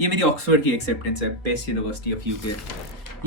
ये मेरी ऑक्सफोर्ड की एक्सेप्टेंस है, बेस्ट यूनिवर्सिटी ऑफ यूके।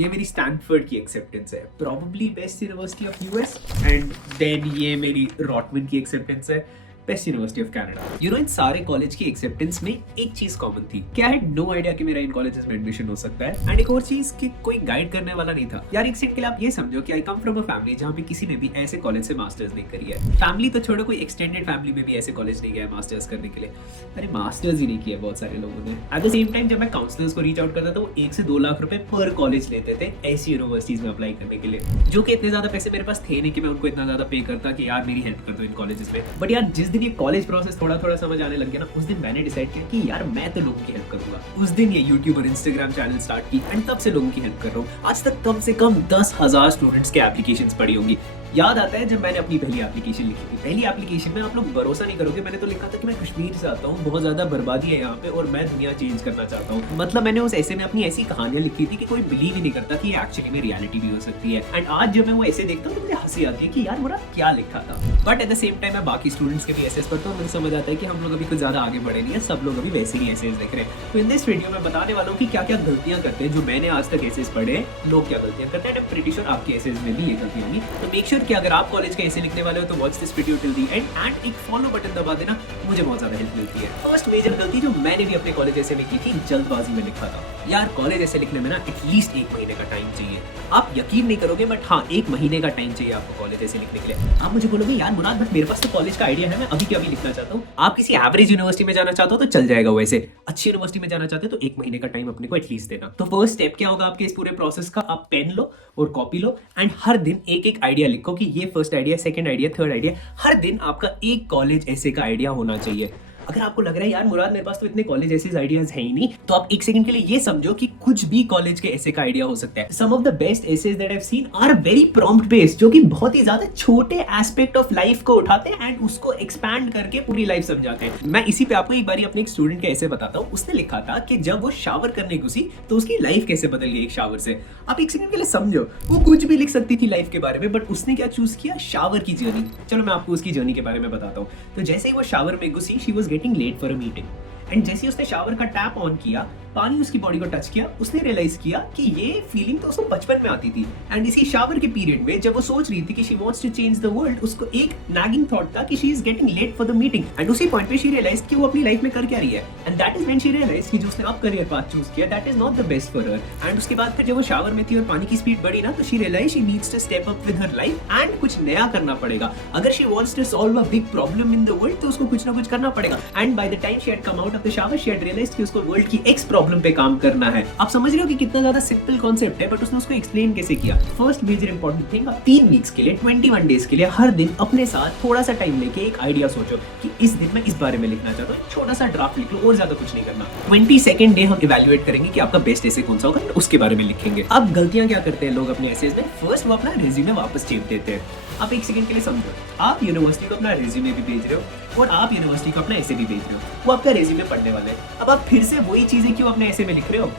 ये मेरी स्टैनफोर्ड की एक्सेप्टेंस है, probably best university of US. And then ये मेरी रॉटमन की एक्सेप्टेंस है, best university of Canada. You know, इन सारे कॉलेज की एक्सेप्टेंस में एक चीज कॉमन थी कि आई हैड नो आइडिया कि मेरा इन कॉलेजेस में एडमिशन हो सकता है। एंड एक और चीज कि कोई गाइड करने वाला नहीं था। यार एक सेकंड के लिए आप ये समझो कि आई कम फ्रॉम अ फैमिली जहाँ पे किसी ने भी ऐसे कॉलेज से मास्टर्स नहीं करी है। फैमिली तो छोड़ो, कोई एक्सटेंडेड फैमिली में भी ऐसे कॉलेज नहीं गया है मास्टर्स करने के लिए। अरे मास्टर्स ही नहीं किया बहुत सारे लोगों ने। एट द सेम टाइम जब मैं काउंसलर्स को रीच आउट करता था, वो 1 से 2 लाख रुपए पर कॉलेज लेते थे ऐसी यूनिवर्सिटीज में अप्लाई करने के लिए, जो कि इतने ज्यादा पैसे मेरे पास थे नहीं कि मैं उनको इतना ज्यादा पे करता कि यार मेरी हेल्प कर दो इन कॉलेजेस में। बट यार जिस दिन ये कॉलेज प्रोसेस थोड़ा थोड़ा समझ आने लग गया ना, उस दिन मैंने डिसाइड किया कि यार मैं तो लोगों की हेल्प करूंगा। उस दिन ये यूट्यूब और इंस्टाग्राम चैनल स्टार्ट की एंड तब से लोगों की हेल्प कर रहा हूँ। आज तक कम से कम 10,000 स्टूडेंट्स के एप्लीकेशंस पड़ी होंगी। याद आता है जब मैंने अपनी पहली एप्लीकेशन लिखी थी, पहली एप्लीकेशन में आप लोग भरोसा नहीं करोगे, मैंने तो लिखा था कि मैं कश्मीर से आता हूँ, बहुत ज्यादा बर्बादी है यहाँ पे और मैं दुनिया चेंज करना चाहता हूँ। मतलब मैंने उस ऐसे में अपनी ऐसी कहानियां लिखी थी कि कोई बिलीव ही नहीं करता कि ये एक्चुअली में रियलिटी भी हो सकती है। एंड आज जब मैं वो ऐसे देखता हूँ तो मुझे हंसी आती है कि यार मेरा क्या लिखा था। But at the same time मैं बाकी स्टूडेंट्स के भी एसेस पढ़ता हूँ, मुझे समझ आता है कि हम लोग अभी कुछ ज्यादा आगे बढ़े नहीं है, सब लोग अभी वैसे ही एसेस लिख रहे हैं। तो इन दिस वीडियो में बताने वाला हूँ कि क्या क्या गलतियां करते हैं जो मैंने आज तक एसेस पढ़े, लोग क्या गलतियां करते हैं। प्रीटी श्योर आपके एसेस में भी ये गलतियां होंगी। तो मेक श्योर कि अगर आप कॉलेज ऐसे लिखने वाले हो तो watch this video till the end and एक फॉलो बटन दबा देना, मुझे बहुत ज्यादा हेल्प मिलती है। फर्स्ट मेजर गलती जो मैंने भी अपने कॉलेज ऐसे में की थी, जल्दबाजी में लिखा था। यार कॉलेज ऐसे लिखने में ना एटलीस्ट 1 महीने का टाइम चाहिए। आप यकीन नहीं करोगे बट हाँ, 1 महीने का टाइम चाहिए आपको कॉलेज ऐसे लिखने के लिए। आप मुझे बोलोगे यार मुराद बट मेरे पास तो कॉलेज का आइडिया है, मैं अभी के अभी लिखना चाहता हूँ। आप किसी एवरेज यूनिवर्सिटी में जाना चाहते हो तो चल जाएगा, वैसे अच्छी यूनिवर्सिटी में जाना चाहते हो तो 1 महीने का टाइम अपने को एटलीस्ट देना। तो फर्स्ट स्टेप क्या होगा आपके इस पूरे प्रोसेस का, आप पेन लो और कॉपी लो एंड हर दिन एक एक आइडिया लिखो कि ये first idea, second idea, third idea. हर दिन आपका एक कॉलेज ऐसे का आइडिया होना चाहिए। अगर आपको लग रहा है यार मुराद मेरे पास तो इतने कॉलेज ऐसे आइडियाज है ही नहीं, तो आप एक सेकंड के लिए ये समझो कि कुछ भी कॉलेज के ऐसे का आइडिया हो सकता है। Some of the best essays that I have seen are very prompt based, जो कि बहुत ही ज्यादा छोटे एस्पेक्ट ऑफ लाइफ को उठाते हैं एंड उसको एक्सपैंड करके पूरी लाइफ समझाते हैं। मैं इसी पे आपको एक बारी अपने एक स्टूडेंट के ऐसे बताता हूँ। उसने लिखा था कि जब वो शावर करने घुसी तो उसकी लाइफ कैसे बदल गई एक शावर से। आप एक सेकंड के लिए समझो, वो कुछ भी लिख सकती थी लाइफ के बारे में, बट उसने क्या चूज किया, शावर की जर्नी। चलो मैं आपको उसकी जर्नी के बारे में बताता हूँ। तो जैसे ही वो शावर में घुसी, she was getting late for a meeting and जैसे ही उसने शावर का टैप ऑन किया, पानी उसकी बॉडी को टच किया, उसने रियलाइज किया कि ये फीलिंग तो उसको बचपन में आती थी। एंड इसी शावर के पीरियड में जब वो सोच रही थी कि she wants to change the world, उसको एक नैगिंग थॉट था कि she is getting late for the meeting. And उसी पॉइंट पे शी रियलाइज कि वो अपनी लाइफ में कर क्या रही है। And that is when she realize कि जो उसने अब करियर पाथ चूज किया that is not the best for her. And उसके बाद फिर जब वो शावर में थी और पानी की स्पीड बढ़ी ना, तो she realize she needs to step up with her life and कुछ नया करना पड़ेगा। अगर she wants to solve a big problem in the world तो उसको कुछ ना कुछ करना पड़ेगा। And by the time she had come out of the shower, she had realized कि उसको वर्ल्ड की एक्स प्रॉब्लम पे काम करना है। आप समझ रहे हो कि कितना ज्यादा सिंपल कॉन्सेप्ट है, बट उसने उसको एक्सप्लेन कैसे किया। फर्स्ट मेजर इंपॉर्टेंट थिंग, आप 3 वीक्स के लिए 21 डेज के लिए हर दिन अपने साथ थोड़ा सा टाइम लेके एक आइडिया सोचो कि इस दिन मैं इस बारे में लिखना चाहता हूँ। छोटा सा ड्राफ्ट लिख लो और ज्यादा कुछ नहीं करना। 22nd डे हम इवैल्यूएट करेंगे कि आपका बेस्ट एसे कौन सा होगा, उसके बारे में लिखेंगे। अब गलतियां क्या करते हैं लोग अपने एसेज में, फर्स्ट वो अपना रिज्यूमे वापस चेप देते हैं। आप एक सेकंड के लिए समझो, आप यूनिवर्सिटी को अपना रिज्यूमे भी भेज रहे हो और आप यूनिवर्सिटी को अपना ऐसे भी भेज रहे हो, वो आपका रिज्यूमे पढ़ने वाले हैं। अब आप फिर से वही चीजें क्यों अपने ऐसे में लिख रहे हो।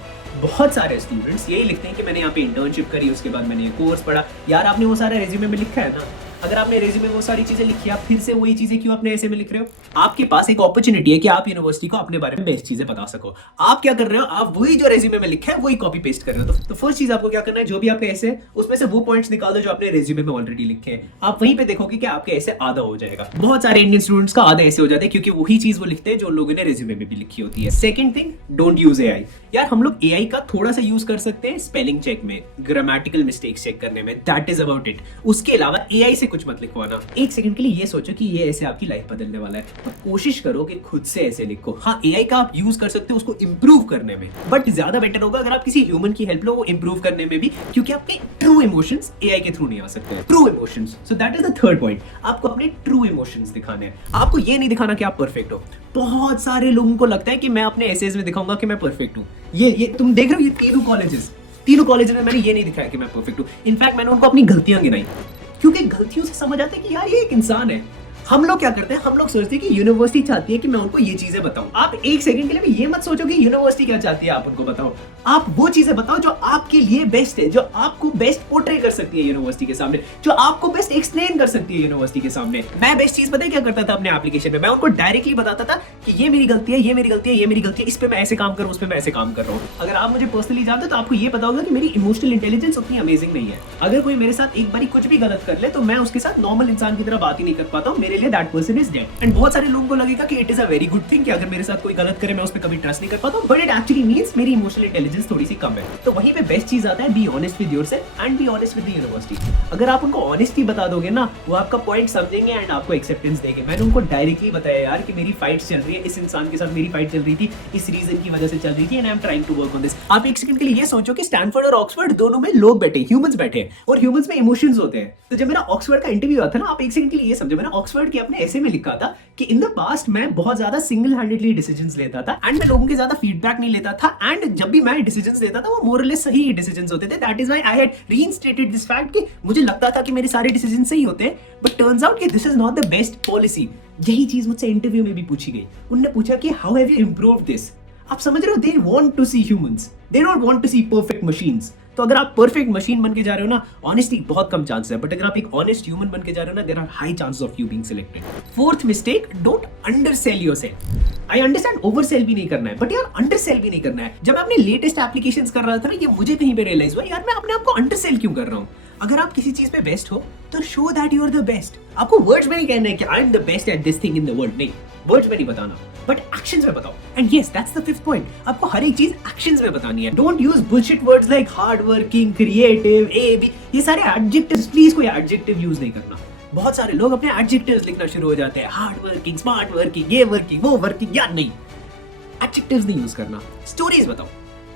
बहुत सारे स्टूडेंट्स यही लिखते हैं कि मैंने यहाँ पे इंटर्नशिप करी, उसके बाद मैंने ये कोर्स पढ़ा। यार आपने वो सारा रेज्यूमे में लिखा है ना, अगर आपने रेज्यूमे में वो सारी चीजें लिखी, आप फिर से वही चीजें क्यों अपने ऐसे में लिख रहे हो। आपके पास एक अपॉर्चुनिटी है कि आप यूनिवर्सिटी को अपने बारे में बेस्ट चीजें बता सको। आप क्या कर रहे हो, आप वही जो रेज्यूमे में लिखा है वही कॉपी पेस्ट कर रहे हो। तो फर्स्ट चीज आपको क्या करना है, जो भी आपके ऐसे है उसमें से वो पॉइंट्स निकाल दो जो आपने रेज्यूमे में ऑलरेडी लिखे हैं। आप वहीं पे देखोगे कि आपके ऐसे आधा हो जाएगा। बहुत सारे इंडियन स्टूडेंट्स का आधा ऐसे हो जाता है क्योंकि वही चीज वो लिखते हैं जो लोगों ने रेज्यूमे में भी लिखी होती है। Second thing, don't use AI. यार हम लोग एआई का थोड़ा सा यूज कर सकते हैं स्पेलिंग चेक में, ग्रामेटिकल मिस्टेक्स चेक करने में, दैट इज अबाउट इट। उसके अलावा एआई से कुछ मत लिखवाना। एक सेकंड के लिए ये सोचो कि ये ऐसे आपकी लाइफ बदलने वाला है, तो कोशिश करो कि खुद से ऐसे लिखो। हाँ, एआई का आप यूज कर सकते हो उसको इंप्रूव करने में, बट ज्यादा बेटर होगा अगर आप किसी ह्यूमन की हेल्प लो वो इंप्रूव करने में भी, क्योंकि आपके ट्रू इमोशंस एआई के थ्रू नहीं आ सकते। True emotions, so that is the third point. आपको अपने ट्रू इमोशंस दिखाने हैं। आपको ये नहीं दिखाना कि आप परफेक्ट हो। बहुत सारे लोगों को लगता है कि मैं अपने एसेज में दिखाऊंगा कि मैं परफेक्ट हूँ। ये तुम देख रहे हो, ये तीनों कॉलेजेस में मैंने ये नहीं दिखाया कि मैं परफेक्ट हूँ। इनफैक्ट मैंने उनको अपनी गलतियां गिनाई, क्योंकि गलतियों से समझ आता है कि यार ये एक इंसान है। हम लोग क्या करते हैं, हम लोग सोचते हैं कि यूनिवर्सिटी चाहती है कि मैं उनको ये चीजें बताऊं। आप एक सेकंड के लिए भी ये मत सोचो कि यूनिवर्सिटी क्या चाहती है आप उनको बताओ। आप वो चीजें बताओ जो आपके लिए बेस्ट है, जो आपको बेस्ट पोर्ट्रे कर सकती है यूनिवर्सिटी के सामने, जो आपको बेस्ट एक्सप्लेन कर सकती है यूनिवर्सिटी के सामने। मैं बेस्ट चीज पता है क्या करता था अपने एप्लीकेशन में, मैं उनको डायरेक्टली बताता था कि ये मेरी गलती है, ये मेरी गलती है, ये मेरी गलती है, इस पे मैं ऐसे काम कर रहा हूं, उस पे मैं ऐसे काम कर रहा हूं। अगर आप मुझे पर्सनली जानते हो तो आपको ये पता होगा कि मेरी इमोशनल इंटेलिजेंस उतनी अमेजिंग नहीं है। अगर कोई मेरे साथ एक बारी कुछ भी गलत कर ले तो मैं उसके साथ नॉर्मल इंसान की तरह बात ही नहीं कर पाता हूं। मेरे लिए that person is dead. And बहुत सारे लोगों को लगेगा कि it is a very good thing कि अगर मेरे साथ कोई गलत करे मैं उस पर कभी ट्रस्ट नहीं कर पाता हूं, बट इट एक्चुअली मींस मेरी इमोशनल इंटेलिजेंस थोड़ी सी कम है। तो वहीं पे बेस्ट चीज आता है, be honest with yourself and be honest with the university. अगर आप उनको ऑनेस्टी बता दोगे ना, वो आपका पॉइंट समझेंगे एंड आपको एक्सेप्टेंस देंगे। मैंने उनको डायरेक्टली बताया यार कि मेरी फाइट चल रही है, इस इंसान के साथ मेरी फाइट चल रही थी, इस रीजन की वजह से चल रही थी, and I am trying to work on this. आप एक सेकंड के लिए ये सोचो कि स्टैनफोर्ड और ऑक्सफोर्ड दोनों में लोग बैठे, ह्यूमंस बैठे, और ह्यूमंस में इमोशंस होते हैं। तो जब मेरा ऑक्सफोर्ड का इंटरव्यू आता था ना, आप एक सेकंड के लिए ये समझो, मैंने ऑक्सफोर्ड के अपने ऐसे में लिखा था कि इन द पास्ट मैं बहुत ज्यादा सिंगल हैंडेडली डिसीजंस लेता था एंड मैं लोगों के ज्यादा फीडबैक नहीं लेता था, एंड जब भी मैं डिसीजंस लेता था वो मोरलेस सही डिसीजंस होते थे। That is why I had reinstated this fact कि मुझे लगता था कि मेरे सारे डिसीजन सही होते हैं, बट टर्न्स आउट कि this is not the best policy. यही चीज मुझसे इंटरव्यू में भी पूछी गई। उन्होंने पूछा कि how have you improved this. आप समझ रहे हो, they want to see humans, they don't want to see perfect machines. तो अगर आप परफेक्ट मशीन बन के जा रहे हो ना, ऑनेस्टी बहुत कम चांस है, बट अगर आप एक ऑनेस्ट ह्यूमन बन के जा रहे हो ना, there are high chances of you being selected. Fourth mistake, don't undersell yourself. I understand oversell भी नहीं करना है, बट यार अंडरसेल भी नहीं करना है। जब मैं अपने लेटेस्ट एप्लीकेशंस कर रहा था ना, ये मुझे कहीं पे रियलाइज हुआ यार मैं अपने आप को अंडरसेल क्यों कर रहा हूँ। अगर आप किसी चीज पे बेस्ट हो तो show that you are the best. आपको वर्ड्स में नहीं कहना है कि I am the best at this thing in the world, नहीं, वर्ड्स में नहीं बताना, बट एक्शंस में बताओ। And yes, that's the fifth point, आपको हर एक चीज एक्शंस में बतानी है। Don't use bullshit words like hard working, creative, A B, ये सारे एडजेक्टिव्स, प्लीज कोई एडजेक्टिव यूज नहीं करना। बहुत सारे लोग अपने एडजेक्टिव्स लिखना शुरू हो जाते हैं, हार्ड वर्किंग, स्मार्ट वर्किंग, ये वर्किंग, वो वर्किंग, यार नहीं, एडजेक्टिव्स नहीं यूज करना। स्टोरीज बताओ,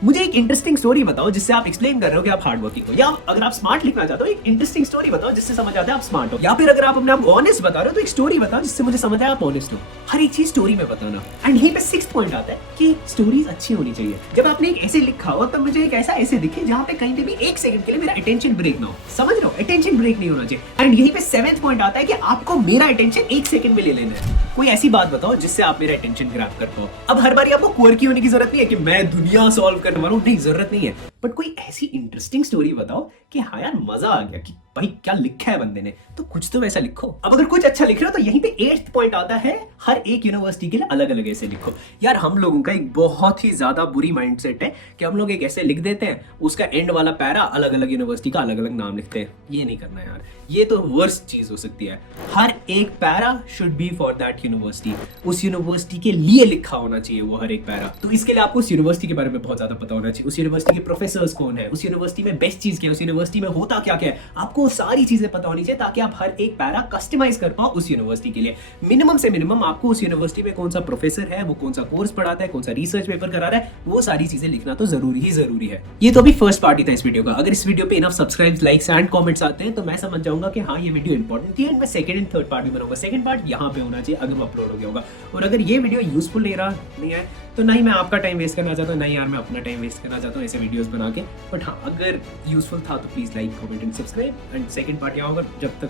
मुझे एक इंटरेस्टिंग स्टोरी बताओ जिससे आप एक्सप्लेन कर रहे हो कि आप हार्ड वर्किंग हो, या अगर आप स्मार्ट लिखना चाहते हो एक इंटरेस्टिंग स्टोरी बताओ जिससे समझ आता है आप स्मार्ट हो, या फिर अगर आप अपने आप ऑनेस्ट बता रहे हो तो एक स्टोरी बताओ जिससे मुझे समझ आए आप ऑनेस्ट हो। हर एक चीज स्टोरी में बताना। एंड यहीं पे सिक्स्थ पॉइंट आता है कि स्टोरीज अच्छी होनी चाहिए। जब आपने एक ऐसे लिखा हो तब मुझे एक ऐसा ऐसे दिखे जहां पे कहीं पे भी एक सेकंड के लिए मेरा अटेंशन ब्रेक ना हो। समझ रहे हो, अटेंशन ब्रेक नहीं होना चाहिए। एंड यहीं पे सेवेंथ पॉइंट आता है कि आपको मेरा अटेंशन एक सेकंड में ले लेना है। कोई ऐसी बात बताओ जिससे आप मेरा अटेंशन ग्रैब कर पाओ। अब हर बार आपको क्वर्की होने की जरूरत नहीं है कि मैं दुनिया सॉल्व करने वाला हूं, नहीं, जरूरत नहीं है, बट कोई ऐसी इंटरेस्टिंग स्टोरी बताओ कि हाँ यार मजा आ गया कि भाई क्या लिखा है बंदे ने, तो कुछ तो वैसा लिखो। अब अगर कुछ अच्छा लिख रहे हो तो यहीं पे एट्थ पॉइंट आता है, हर एक यूनिवर्सिटी के लिए अलग अलग ऐसे लिखो। यार हम लोगों का एक बहुत ही ज्यादा बुरी माइंडसेट है कि हम लोग एक ऐसे लिख देते हैं, उसका एंड वाला पैरा अलग अलग यूनिवर्सिटी का अलग अलग नाम लिखते हैं। ये नहीं करना यार, ये तो वर्स्ट चीज हो सकती है। हर एक para should be for that university, उस यूनिवर्सिटी के लिए लिखा होना चाहिए वो हर एक पैरा। तो इसके लिए आपको उस यूनिवर्सिटी के बारे में बहुत ज्यादा पता होना चाहिए, उस यूनिवर्सिटी के प्रोफेसर्स कौन है, उस यूनिवर्सिटी में बेस्ट चीज क्या है, उस यूनिवर्सिटी में होता क्या क्या है, आपको सारी चीजें पता होनी चाहिए ताकि आप हर एक पैरा कस्टमाइज कर पाओ उस यूनिवर्सिटी के लिए। मिनिमम से मिनिमम आपको उस यूनिवर्सिटी में कौन सा प्रोफेसर है, वो कौन सा कोर्स पढ़ाता है, कौन सा रिसर्च पेपर करा रहा है, वो सारी चीजें लिखना तो जरूरी ही जरूरी है। ये तो अभी फर्स्ट पार्ट ही था इस वीडियो का। अगर इस वीडियो पे enough subscribes, likes and comments आते हैं तो मैं समझ जाऊंगा कि हाँ ये वीडियो इंपॉर्टेंट थी एंड मैं सेकंड एंड थर्ड पार्ट भी बनाऊंगा। सेकंड पार्ट यहाँ पे होना चाहिए अगर वो अपलोड हो गया होगा। और अगर ये वीडियो यूजफुल नहीं है तो नहीं मैं आपका टाइम वेस्ट करना चाहता हूँ, नहीं यार मैं अपना टाइम वेस्ट करना चाहता हूँ ऐसे वीडियोस बना के। बट हाँ, अगर यूजफुल था तो please like, comment and subscribe. And second part यहाँ होगा जब तक